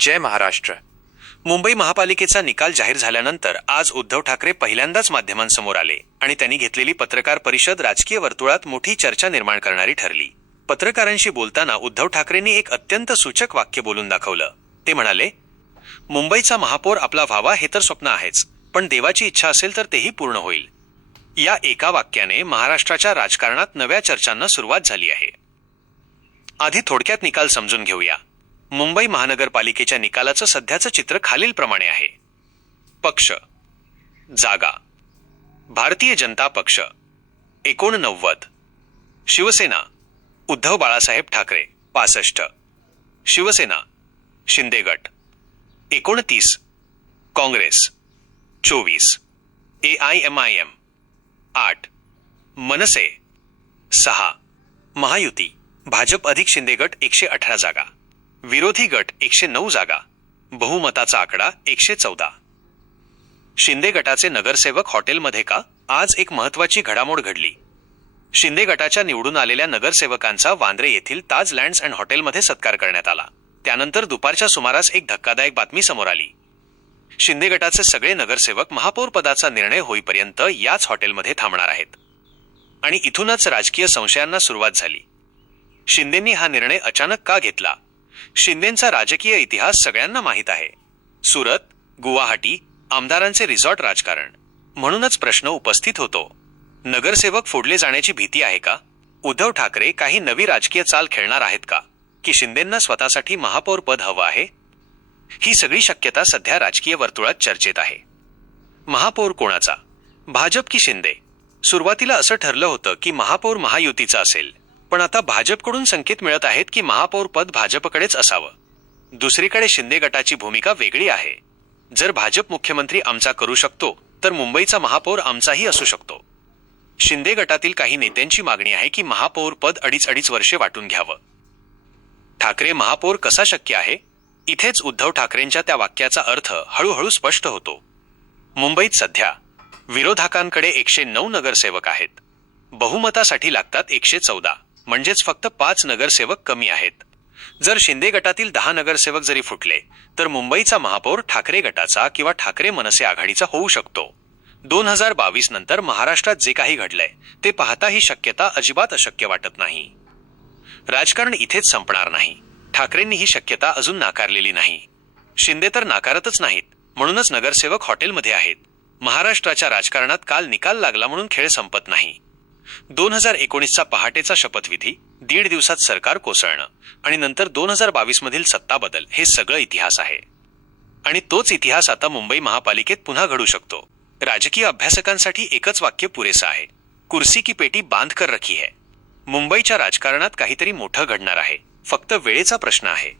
जय महाराष्ट्र. मुंबई महापालिकेचा निकाल जाहीर झाल्यानंतर आज उद्धव ठाकरे पहिल्यांदाच माध्यमांसमोर आले आणि त्यांनी घेतलेली पत्रकार परिषद राजकीय वर्तुळात मोठी चर्चा निर्माण करणारी ठरली. पत्रकारांशी बोलताना उद्धव ठाकरेंनी एक अत्यंत सूचक वाक्य बोलून दाखवलं. ते म्हणाले, मुंबईचा महापौर आपला व्हावा हे तर स्वप्न आहेच, पण देवाची इच्छा असेल तर तेही पूर्ण होईल. या एका वाक्याने महाराष्ट्राच्या राजकारणात नव्या चर्चांना सुरुवात झाली आहे. आधी थोडक्यात निकाल समजून घेऊया. मुंबई महानगरपालिकेच्या निकालाचं सध्याचं चित्र खालीलप्रमाणे आहे. पक्ष, जागा: भारतीय जनता पक्ष 89, शिवसेना उद्धव बाळासाहेब ठाकरे 65, शिवसेना शिंदे गट 29, काँग्रेस 24, AIMIM 8, मनसे 6, महायुती भाजप अधिक शिंदे गट 118 जागा, विरोधी गट 109 जागा, बहुमताचा आकडा 114. शिंदे गटाचे नगरसेवक हॉटेलमध्ये का? आज एक महत्वाची घडामोड घडली. शिंदे गटाच्या निवडून आलेल्या नगरसेवकांचा वांद्रे येथील ताज लँड्स अँड हॉटेलमध्ये सत्कार करण्यात आला. त्यानंतर दुपारच्या सुमारास एक धक्कादायक बातमी समोर आली. शिंदे गटाचे सगळे नगरसेवक महापौर पदाचा निर्णय होईपर्यंत याच हॉटेलमध्ये थांबणार आहेत. आणि इथूनच राजकीय संशयांना सुरुवात झाली. शिंदेंनी हा निर्णय अचानक का घेतला? शिंदेंचा राजकीय इतिहास सगळ्यांना माहीत आहे. सुरत, गुवाहाटी, आमदारांचे रिसॉर्ट राजकारण. म्हणूनच प्रश्न उपस्थित होतो, नगरसेवक फोडले जाण्याची भीती आहे का? उद्धव ठाकरे काही नवी राजकीय चाल खेळणार आहेत का? की शिंदेंना स्वतःसाठी महापौर पद हवं आहे? ही सगळी शक्यता सध्या राजकीय वर्तुळात चर्चेत आहे. महापौर कोणाचा, भाजप की शिंदे? सुरुवातीला असं ठरलं होतं की महापौर महायुतीचा असेल, पण आता भाजपकडून संकेत मिळत आहेत की महापौर पद भाजपकडेच असावं. दुसरीकडे शिंदे गटाची भूमिका वेगळी आहे. जर भाजप मुख्यमंत्री आमचा करू शकतो, तर मुंबईचा महापौर आमचाही असू शकतो. शिंदे गटातील काही नेत्यांची मागणी आहे की महापौर पद 2.5 वर्षे वाटून घ्यावं. ठाकरे महापौर कसा शक्य आहे? इथेच उद्धव ठाकरेंच्या त्या वाक्याचा अर्थ हळूहळू स्पष्ट होतो. मुंबईत सध्या विरोधकांकडे 109 नगरसेवक आहेत. बहुमतासाठी लागतात 114, म्हणजेच फक्त 5 नगरसेवक कमी आहेत. जर शिंदे गटातील 10 नगरसेवक जरी फुटले, तर मुंबईचा महापौर ठाकरे गटाचा किंवा ठाकरे मनसे आघाडीचा होऊ शकतो. 2022 नंतर महाराष्ट्रात जे काही घडलंय ते पाहता ही शक्यता अजिबात अशक्य वाटत नाही. राजकारण इथेच संपणार नाही. ठाकरेंनी ही शक्यता अजून नाकारलेली नाही. शिंदे तर नाकारतच नाहीत, म्हणूनच नगरसेवक हॉटेलमध्ये आहेत. महाराष्ट्राच्या राजकारणात काल निकाल लागला म्हणून खेळ संपत नाही. 2019चा पहाटेचा शपथविधी, 1.5 दिवसात सरकार कोसळणं आणि नंतर 2022 मधील सत्ता बदल हे सगळं इतिहास आहे. आणि तोच इतिहास आता मुंबई महापालिकेत पुन्हा घडू शकतो. राजकीय अभ्यासकांसाठी एकच वाक्य पुरेसं आहे, कुर्सी की पेटी बांध कर रखी है. मुंबईच्या राजकारणात काहीतरी मोठं घडणार आहे, फक्त वेळेचा प्रश्न आहे.